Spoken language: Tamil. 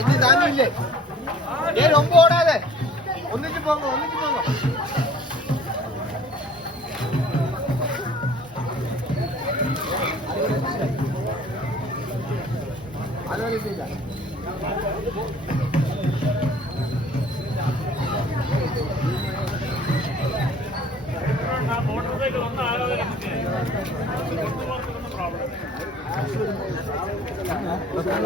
இது தாண்டி இல்லை ரொம்ப ஓடாத ஒன்னுச்சு போங்க മോട്ടോർ സൈക്കിൾ ഒന്നും ആകാതെ പ്രോബ്ലം